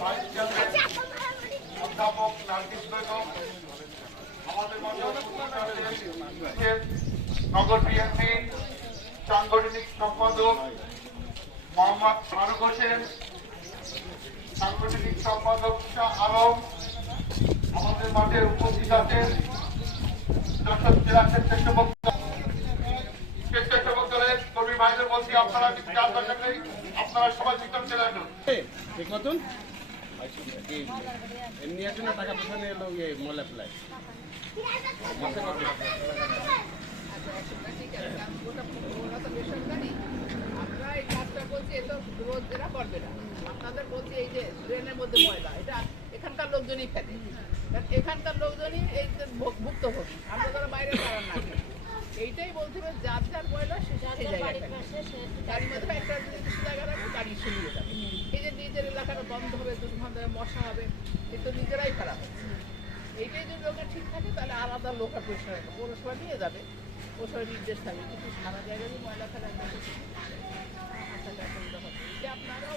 Vice chairman অধ্যাপক নার্গিস বেগম, আমাদের মধ্যে নগর বিএনপি সাংগঠনিক সম্পাদক মোহাম্মদ ফারুক হোসেন, সাংগঠনিক সম্পাদক শাহ আলম, আমাদের মাঠে উপস্থিত আছেন যশোর জেলা স্বেচ্ছাসেবক দলের কর্মী ভাইদের বলছি আপনারা আপনারা সবাই বিক্রম জেলায় মতন এমনি আছে না টাকা পয়সা নিয়ে লোক মোলা ফেলায় আমরা এই কাজটা বলছি এ তো রোজ এরা করবে না। আপনাদের বলছি এই যে ড্রেনের মধ্যে ময়লা এটা এখানকার লোকজনই ফেলে, এখানকার লোকজনই এই ভুক্তভোগী, আমরা যারা বাইরে তারা না। এইটাই বলতে হবে যার যার ময়লা সেই জায়গায় গাড়ির মধ্যে একটা নির্দিষ্ট জায়গা রাখবে, গাড়ি শুনিয়ে যাবে। এই যে নিজের এলাকাটা বন্ধ হবে, দুর্গন্ধ মশা হবে, কিন্তু নিজেরাই খারাপ হবে। এইটাই যদি লোকের ঠিক থাকে তাহলে আলাদা লোক আর পরিষ্কার রাখবে, পৌরসভা নিয়ে যাবে, পৌরসভার নির্দেশ থাকবে, কিন্তু সারা জায়গায় ময়লা ফেলা আপনারাও